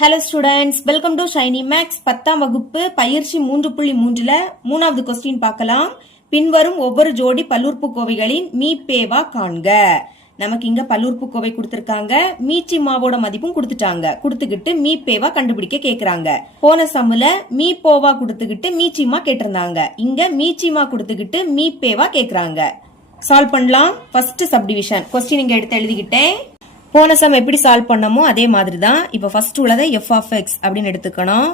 Hello students, welcome to Shiny Max 10ஆம் வகுப்பு பயிற்சி 3.3ல 3வது கொஸ்டின் பார்க்கலாம். பின்வரும் ஒவ்வொரு ஜோடி பல்லுறுப்புக்கோவைகளின் மீப்பேவா காண்க. நமக்கு இங்க பல்லுறுப்புக்கோவை கொடுத்திருக்காங்க, மீச்சிமாவோட மதிப்பும் கொடுத்துட்டாங்க. கொடுத்துக்கிட்டு மீப்பேவா கண்டுபிடிக்க கேக்குறாங்க. போன சம்முல மீப்போவா கொடுத்துக்கிட்டு மீச்சிமா கேட்டிருந்தாங்க. இங்க மீச்சிமா கொடுத்துக்கிட்டு மீப்பேவா கேக்குறாங்க. சால்வ் பண்ணலாம். ஃபர்ஸ்ட் சப்டிவிஷன் கொஸ்டின் இங்க எடுத்து எழுதிக்கிட்டேன். போன சம் எப்படி சால்வ் பண்ணமோ அதே மாதிரி தான். இப்போ ஃபர்ஸ்ட் உள்ளதை f of x அப்படின்னு எடுத்துக்கணும்.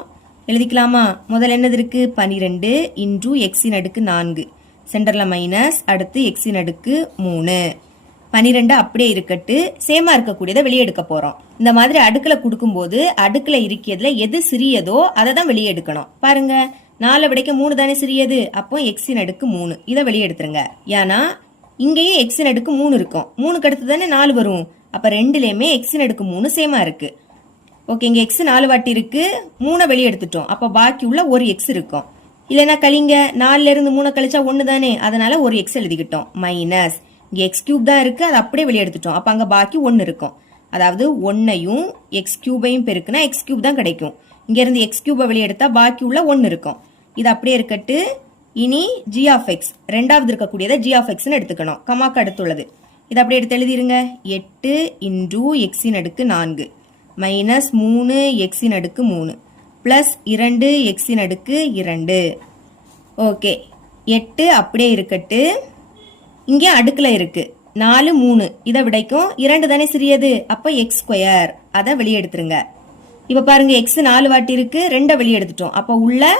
எழுதிக்கலாமா? முதல்ல என்னது இருக்கு? 12 இன்டூ எக்ஸின் அடுக்கு 4, சென்டர்ல மைனஸ், அடுத்து எக்ஸின் அடுக்கு 3. 12 அப்படியே இருக்கட்டு, சேமா இருக்கக்கூடியதை வெளியே எடுக்க போறோம். இந்த மாதிரி அடுக்குல கொடுக்கும்போது அடுக்குல இருக்கிறதுல எது சிறியதோ அதை தான் வெளியே எடுக்கணும். பாருங்க, 4 விடைக்க 3 தானே சிறியது, அப்போ எக்ஸின் அடுக்கு 3 இதை வெளியே எடுத்துருங்க. ஏன்னா இங்கேயும் எக்ஸின் அடுக்கு 3 இருக்கும், 3க்கு அடுத்து தானே 4 வரும். அப்ப ரெண்டுலயுமே எக்ஸின் அடுக்கு 3 சேமா இருக்கு. ஓகே, இங்க எக்ஸ் 4 வாட்டி இருக்கு, 3 வெளியே எடுத்துட்டோம். அப்ப பாக்கி உள்ள ஒரு எக்ஸ் இருக்கும். இல்லைன்னா கழிங்க, 4ல இருந்து 3 கழிச்சா 1 தானே, அதனால ஒரு எக்ஸ் எழுதிக்கிட்டோம். மைனஸ் இங்க எக்ஸ் கியூப் தான் இருக்கு, அதை அப்படியே வெளியே எடுத்துட்டோம். அப்ப அங்க பாக்கி 1 இருக்கும். அதாவது 1ஐயும் எக்ஸ் கியூபையும் பெருக்குனா எக்ஸ் கியூப் தான் கிடைக்கும். இங்க இருந்து எக்ஸ் கியூபை வெளியே எடுத்தா பாக்கி உள்ள 1 இருக்கும். இது அப்படியே இருக்கட்டு. இனி ஜி ஆஃப் எக்ஸ், ரெண்டாவது இருக்கக்கூடியதை ஜி ஆஃப் எக்ஸ்ன்னு எடுத்துக்கணும். கமாக்கு அடுத்துள்ளது இது அப்படியே எடுத்து எழுதிருங்க. 8 இன்டூ எக்ஸின் அடுக்கு 4 மைனஸ் 3 எக்ஸின் அடுக்கு 3 பிளஸ் 2 எக்ஸின் அடுக்கு 2. ஓகே, 8 அப்படியே இருக்கட்டு. இங்கே அடுக்குல இருக்கு 4 3, இதை விடைக்கும் 2 தானே சிறியது, அப்ப எக்ஸ் ஸ்கொயர் அதை வெளியே எடுத்துருங்க. இப்ப பாருங்க, எக்ஸ் 4 வாட்டி இருக்கு, 2 வெளியே எடுத்துட்டோம். அப்ப உள்ள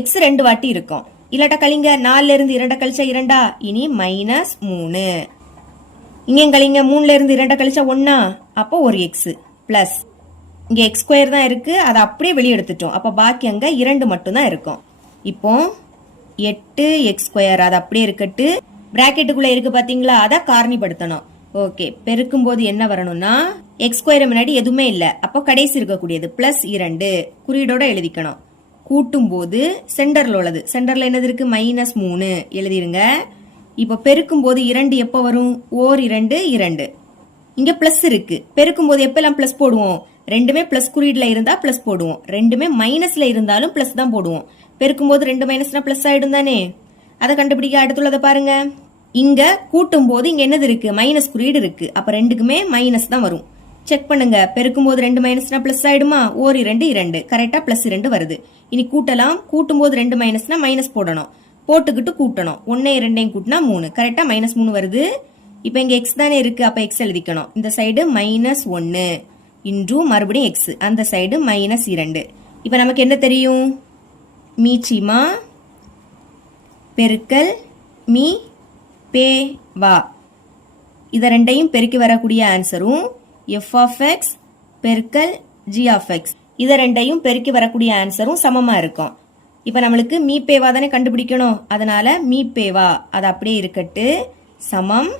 எக்ஸ் 2 வாட்டி இருக்கும். இல்லாட்டா கழிங்க, 4ல இருந்து 2 கழிச்சா 2, இனி மைனஸ் 3. இங்கே கழிங்க, 3ல இருந்து 2 கழிச்சா 1, அப்போ ஒரு எக்ஸ் பிளஸ் இங்க எக்ஸ் ஸ்கொயர் தான் இருக்கு, அதை அப்படியே வெளியே எடுத்துட்டோம். அப்ப பாக்கி அங்க 2 மட்டும் தான் இருக்கும். இப்போ 8 எக்ஸ் ஸ்கொயர் அது அப்படியே இருக்கட்டு. பிராக்கெட்டுக்குள்ள இருக்கு பாத்தீங்களா, அதை காரணிப்படுத்தணும். ஓகே, பெருக்கும் போது என்ன வரணும்னா எக்ஸ் ஸ்கொயர் முன்னாடி எதுவுமே இல்ல, அப்போ கடைசி இருக்கக்கூடியது பிளஸ் 2 குறியீடோட எழுதிக்கணும். கூட்டும் போது சென்டர்ல உள்ளது, சென்டர்ல என்னது இருக்கு? மைனஸ் 3 எழுதிருங்க. இப்ப பெருக்கும் போது 2 எப்ப வரும்? ஓர் 2 2. இங்க பிளஸ் இருக்கு, பெருக்கும் போது எப்பெல்லாம் பிளஸ் போடுவோம்? ரெண்டுமே பிளஸ் குறியீடுல இருந்தா பிளஸ் போடுவோம், ரெண்டுமே மைனஸ்ல இருந்தாலும் பிளஸ் தான் போடுவோம். பெருக்கும் போது 2 மைனஸ்னா பிளஸ் ஆயிடும் தானே. அதை கண்டுபிடிக்க அடுத்துள்ளதை பாருங்க. இங்க கூட்டும் போது இங்க என்னது இருக்கு? மைனஸ் குறியீடு இருக்கு, அப்ப ரெண்டுக்குமே மைனஸ் தான் வரும். செக் பண்ணுங்க, பெருக்கும் போது 2 மைனஸ்னா பிளஸ் ஆயிடுமா? ஓர் 2 2, கரெக்டா பிளஸ் 2 வருது. இனி கூட்டலாம், கூட்டும் போது 2 மைனஸ்னா மைனஸ் போடணும், போட்டுக்கிட்டு கூட்டணும். 1 2 கூட்டினா 3, கரெக்டா மைனஸ் 3 வருது. இப்ப இங்க எக்ஸ் தானே இருக்கு, அப்ப எக்ஸ் எழுதிக்கணும். இந்த சைடு மைனஸ் 1 இன்டூ மறுபடியும் எக்ஸ், அந்த சைடு மைனஸ் 2. இப்ப நமக்கு என்ன தெரியும்? மீச்சிமா பெருக்கல் மீ பே வா, இத ரெண்டையும் பெருக்கி வரக்கூடிய ஆன்சரும் f of x பெருக்கல் g of x, இத ரெண்டையும் பெருக்கி வரக்கூடிய ஆன்சரும் சமமா இருக்கும். இப்ப நம்மளுக்கு மீப்பேவா தானே கண்டுபிடிக்கணும், அதனால மீப்பேவா அது அப்படியே இருக்கட்டு சமம்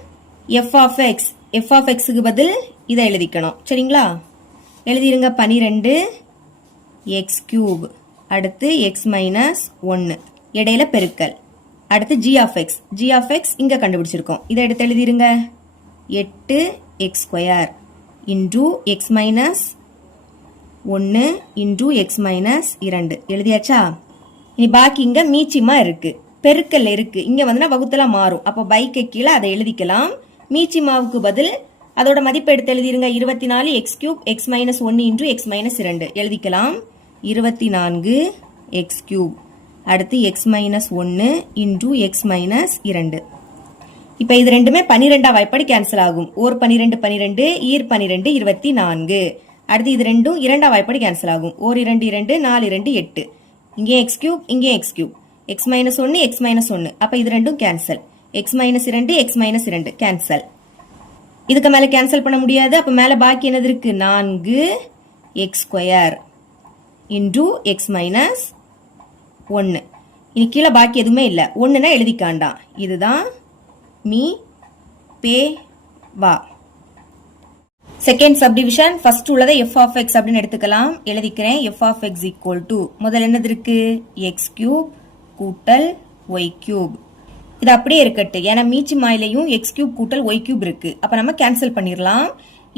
f of x. f of xக்கு பதில் இதை எழுதிக்கணும். சரிங்களா? எழுதிருங்க. 12 எக்ஸ் கியூப், அடுத்து எக்ஸ் மைனஸ் 1, இடையில பெருக்கல், அடுத்து g of x. g of x இங்க கண்டுபிடிச்சிருக்கோம், இதை எடுத்து எழுதிருங்க. 8 X square into X minus 1 into X minus 2 எழுதியாச்சா? இனி பாக்கி இங்க மீச்சிமா இருக்கு, பெருக்கல் இருக்கு, இங்க வந்து வகுத்தலா மாறும். அப்ப பைக்கு கீழே அதை எழுதிக்கலாம். மீச்சிமாவுக்கு பதில் அதோட மதிப்பு எடுத்து எழுதிருங்க. 24 X cube X minus 1 into X minus 2 எழுதிக்கலாம். 24 எக்ஸ் கியூப், அடுத்து X minus 1 into X minus 2. இப்ப இது ரெண்டுமே 12ஆம் வாய்ப்பாடு கேன்சல் ஆகும். ஓர் 12 12, ஈர் 12 24. அடுத்து இது ரெண்டும் 2ஆம் வாய்ப்பாடு கேன்சல் ஆகும். ஓர் 2 2, 4 2 8. இங்கே எக்ஸ் கியூப், இங்கே X cube, X minus 1 X minus 1, அப்ப இது ரெண்டும் cancel. X minus 2 X minus 2 cancel. இதுக்கு மேல கேன்சல் பண்ண முடியாது. அப்ப மேல பாக்கி என்னது இருக்கு? 4 X square into X minus 1. இனி கீழே பாக்கி எதுவுமே இல்ல, 1னா எழுதிக்காண்டாம். இதுதான் மீ பே வா. செகண்ட் சப்டிவிஷன் ஃபர்ஸ்ட் உள்ளதை f of x அப்படின்னு எடுத்துக்கலாம். எழுதிக்கிறேன். f of x equal to முதல்ல என்னது இருக்கு? x கியூப் கூட்டல் y கியூப். இது அப்படியே இருக்கட்டு, ஏன்னா மீச்சி மாயிலையும் x கியூப் கூட்டல் y கியூப் இருக்கு. அப்ப நம்ம கேன்சல் பண்ணிடலாம்.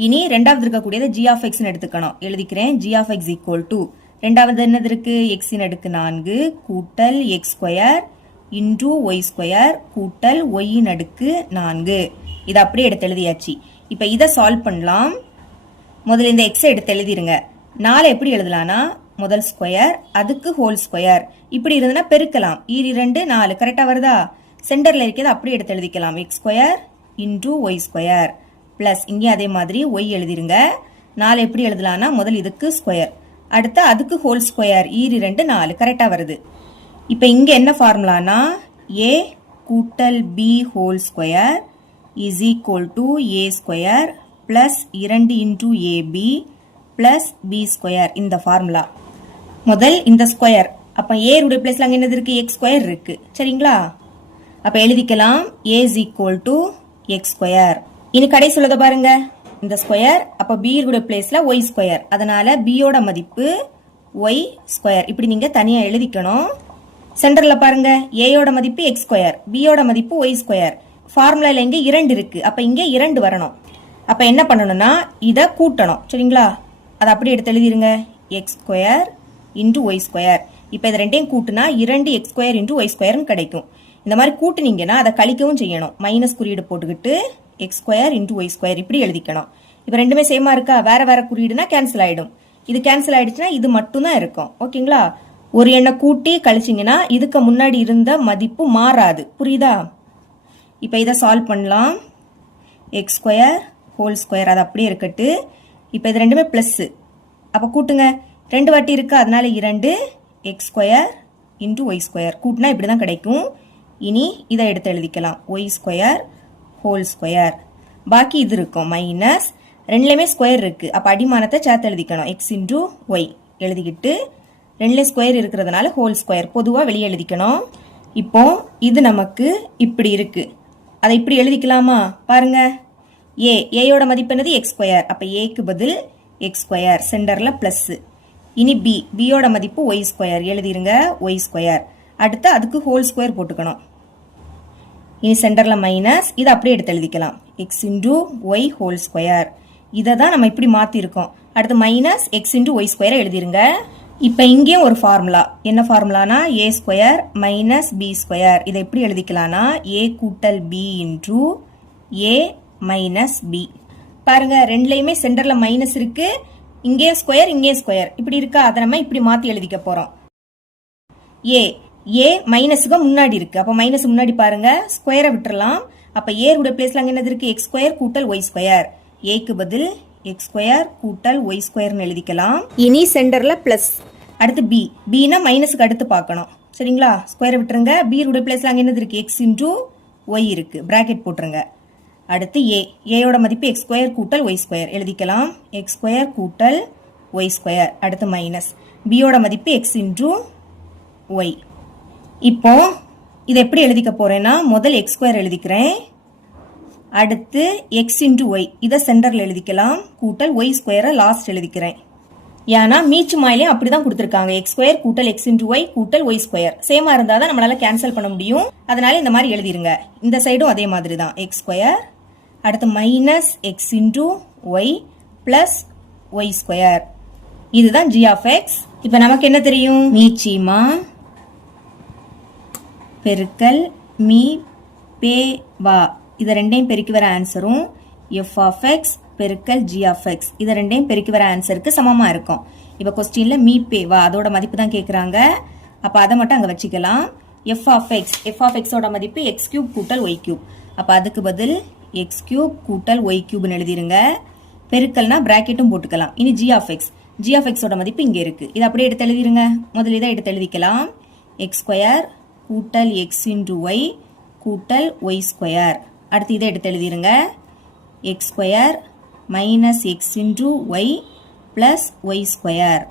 இனி ரெண்டாவது இருக்கக்கூடியது g of x எடுத்துக்கணும். எழுதிக்கிறேன். g of x equal to ரெண்டாவது என்னது இருக்கு? x இன் அடுக்கு 4 கூட்டல் x square into y square கூட்டல் y இன் அடுக்கு 4. இதை அப்படியே எடுத்து எழுதியாச்சு. இப்போ இதை சால்வ் பண்ணலாம். முதல்ல இந்த x எடுத்து எழுதிருங்க. 4 எப்படி எழுதலாம்னா முதல் ஸ்கொயர் அதுக்கு ஹோல் ஸ்கொயர் இப்படி இருந்ததுன்னா பெருக்கலாம். 2 4 கரெக்டா வருதா? சென்டர்ல இருக்கிறது அப்படியே எடுத்து எழுதிக்கலாம். x square into y square plus இங்கே அதே மாதிரி ஒய் எழுதிருங்க. 4 எப்படி எழுதலாம்னா முதல் இதுக்கு ஸ்கொயர் அடுத்து அதுக்கு ஹோல் ஸ்கொயர் 2 4 கரெக்டா வருது. இப்போ இங்க என்ன ஃபார்முலானா a கூட்டல் b whole square is equal to a square plus 2 into ab plus b square. இந்த ஃபார்முலா முதல் இந்த ஸ்கொயர் அப்ப a உடைய பிளேஸ்ல அங்க என்னது இருக்கு? x ஸ்கொயர் இருக்கு. சரிங்களா? அப்ப எழுதிக்கலாம் a is equal to x square. இனி கடை சொல்லத பாருங்க. இந்த ஸ்கொயர் அப்ப b உடைய பிளேஸ்ல y ஸ்கொயர். அதனால b யோட மதிப்பு y ஸ்கொயர். இப்படி நீங்க தனியா எழுதிக்கணும். சென்டர்ல பாருங்க a யோட மதிப்பு x ஸ்கொயர் b யோட மதிப்பு y ஸ்கொயர். ஃபார்முலால இங்க 2 இருக்கு. அப்ப இங்க 2 வரணும். அப்ப என்ன பண்ணணும்னா இத கூட்டணும். சரிங்களா? அதை அப்படியே எடுத்து எழுதிருங்க. x square into y square. இப்போ இதை ரெண்டையும் கூட்டினா 2x ஸ்கொயர் இன்டூ ஒய் ஸ்கொயர்னு கிடைக்கும். இந்த மாதிரி கூட்டினீங்கன்னா அதை கழிக்கவும் செய்யணும். மைனஸ் குறியீடு போட்டுக்கிட்டு x square into y square இப்படி எழுதிக்கணும். இப்போ ரெண்டுமே சேமா இருக்கா? வேற வேற குறியீடுனா கேன்சல் ஆயிடும். இது கேன்சல் ஆயிடுச்சுன்னா இது மட்டும் தான் இருக்கும். ஓகேங்களா? ஒரு எண்ணை கூட்டி கழிச்சிங்கன்னா இதுக்கு முன்னாடி இருந்த மதிப்பு மாறாது. புரியுதா? இப்போ இதை சால்வ் பண்ணலாம். எக்ஸ் ஸ்கொயர் ஹோல் ஸ்கொயர் அது அப்படியே இருக்கட்டு. இப்போ இது ரெண்டுமே பிளஸ். அப்போ கூட்டுங்க. 2 வாட்டி இருக்கு அதனால 2 x square into y square கூட்டினா இப்படி தான் கிடைக்கும். இனி இதை எடுத்து எழுதிக்கலாம். Y square whole square. பாக்கி இது இருக்கும் மைனஸ். ரெண்டுலேயுமே ஸ்கொயர் இருக்கு. அப்போ அடிமானத்தை சேர்த்து எழுதிக்கணும். எக்ஸ் இன்டூ ஒய் எழுதிக்கிட்டு ரெண்டுலேயும் ஸ்கொயர் இருக்கிறதுனால ஹோல் ஸ்கொயர் பொதுவாக வெளியே எழுதிக்கணும். இப்போ இது நமக்கு இப்படி இருக்கு. அதை இப்படி எழுதிக்கலாமா? பாருங்க. ஏயோட மதிப்பு என்னது? X square. அப்போ ஏக்கு பதில் எக்ஸ் ஸ்கொயர் சென்டர்ல பிளஸ். இனி பியோட மதிப்பு ஒய் ஸ்கொயர் எழுதிருங்க. ஒய் ஸ்கொயர் அடுத்து அதுக்கு ஹோல் ஸ்கொயர் போட்டுக்கணும். இனி சென்டர்ல மைனஸ். இதை அப்படியே எடுத்து எழுதிக்கலாம். X into y whole square. இதை தான் நம்ம இப்படி மாத்திருக்கோம். அடுத்து minus x into y square எழுதிருங்க. இப்போ இங்கேயும் ஒரு ஃபார்முலா. என்ன ஃபார்முலானா a square minus b square. இதை எப்படி எழுதிக்கலாம்னா ஏ கூட்டல் b into a minus b. பாருங்க ரெண்டுலையுமே சென்டர்ல மைனஸ் இருக்கு. இங்கே ஸ்கொயர் இங்கே ஸ்கொயர் இப்படி இருக்கா? அதை நம்ம இப்படி மாத்தி எழுதிக்க போறோம். ஏ மைனஸுக்கு முன்னாடி இருக்கு. அப்ப மைனஸ் முன்னாடி பாருங்க ஸ்கொயரை விட்டுறலாம். அப்ப ஏ உடைய பிளேஸ்ல அங்க என்னது இருக்கு? எக்ஸ் ஸ்கொயர் கூட்டல் ஒய் ஸ்கொயர். ஏக்கு பதில் எக்ஸ் ஸ்கொயர் கூட்டல் ஒய் ஸ்கொயர்னு எழுதிக்கலாம். இனி சென்டர்ல பிளஸ். அடுத்து பினா மைனஸுக்கு அடுத்து பார்க்கணும். சரிங்களா? ஸ்கொயரை விட்டுருங்க. பி உடைய பிளேஸ்ல அங்க என்னது இருக்கு? எக்ஸ் இன்டூ ஒய் இருக்கு. பிராக்கெட் போட்டுருங்க. அடுத்து ஏயோட மதிப்பு எக்ஸ் ஸ்கொயர் கூட்டல் ஒய் ஸ்கொயர் எழுதிக்கலாம். எக்ஸ் ஸ்கொயர் கூட்டல் ஒய் ஸ்கொயர் அடுத்து மைனஸ். பியோட மதிப்பு எக்ஸ் இன்டூ ஒய். இப்போ இதை எப்படி எழுதிக்க போறேன்னா முதல் எக்ஸ் ஸ்கொயர் எழுதிக்கிறேன். அடுத்து எக்ஸ் இன்டூ ஒய் இதை சென்டர்ல எழுதிக்கலாம். கூட்டல் ஒய் ஸ்கொயரை லாஸ்ட் எழுதிக்கிறேன். ஏன்னா மீச்சு மாயிலையும் அப்படிதான் கொடுத்துருக்காங்க. எக்ஸ் ஸ்கொயர் கூட்டல் எக்ஸ் இன்டூ ஒய் கூட்டல் ஒய் ஸ்கொயர் சேமா இருந்தால் தான் நம்மளால கேன்சல் பண்ண முடியும். அதனால இந்த மாதிரி எழுதிருங்க. இந்த சைடும் அதே மாதிரி தான். எக்ஸ் ஸ்கொயர் அடுத்து minus x into y plus y square. இதுதான் ஜி ஆஃப் எக்ஸ். இப்போ நமக்கு என்ன தெரியும்? மீச்சிமா பெருக்கல் மீ பே வா. இதை ரெண்டையும் பெருக்கி வர ஆன்சரும் எஃப் ஆஃப் எக்ஸ் பெருக்கல் ஜி ஆஃப் எக்ஸ். இதை ரெண்டையும் பெருக்கி வர ஆன்சருக்கு சமமா இருக்கும். இப்போ கொஸ்டின்ல மீ பே வா அதோட மதிப்பு தான் கேட்குறாங்க. அப்போ அதை மட்டும் அங்கே வச்சுக்கலாம். எஃப் ஆஃப் எக்ஸோட மதிப்பு எக்ஸ் கியூப் கூட்டல் ஒய் கியூப். அப்போ அதுக்கு பதில் எக்ஸ் கியூப் கூட்டல் ஒய் கியூப்னு எழுதிருங்க. பெருக்கல்னா பிராக்கெட்டும் போட்டுக்கலாம். இனி ஜி ஆஃப் எக்ஸோட மதிப்பு இங்கே இருக்கு. இதை அப்படியே எடுத்து எழுதிருங்க. முதல்ல இதை எடுத்து எழுதிக்கலாம். எக்ஸ் ஸ்கொயர் கூட்டல் எக்ஸ் இன்டூ ஒய் கூட்டல் ஒய் ஸ்கொயர். அடுத்து இதை எடுத்து எழுதிருங்க. X square minus x into y plus y square.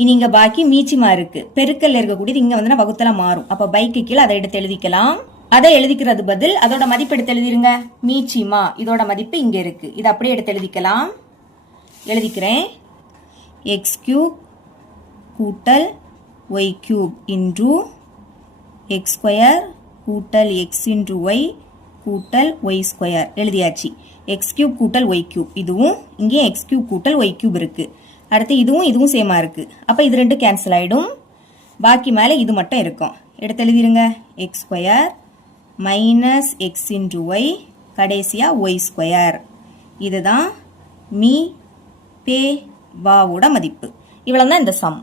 இனி இங்க பாக்கி மீச்சிமா இருக்கு. பெருக்கல்ல இருக்கக்கூடியது இங்க வந்து வகுத்தல மாறும். அப்ப பைக்கு கீழே அதை எடுத்து எழுதிக்கலாம். அதை எழுதிக்கிறது பதில் அதோட மதிப்பு எடுத்து எழுதிருங்க. மீச்சிமா இதோட மதிப்பு இங்க இருக்கு. இதை அப்படியே எடுத்து எழுதிக்கலாம். எழுதிக்கிறேன். எக்ஸ் கியூப் கூட்டல் y cube into x square கூட்டல் எக்ஸ் இன்டூ ஒய் கூட்டல் ஒய் ஸ்கொயர் எழுதியாச்சு. எக்ஸ் கியூப் கூட்டல் ஒய் கியூப், இதுவும் இங்கேயும் எக்ஸ் கியூப் கூட்டல் ஒய் கியூப் இருக்கு. அடுத்து இதுவும் சேமா இருக்கு. அப்போ இது ரெண்டும் கேன்சல் ஆகிடும். பாக்கி மேலே இது மட்டும் இருக்கும். எடுத்து எழுதிருங்க. X square minus x into y, கடைசியாக ஒய் ஸ்கொயர். இதுதான் மீ பே வாவோட மதிப்பு. இவ்வளோ தான் இந்த சம்.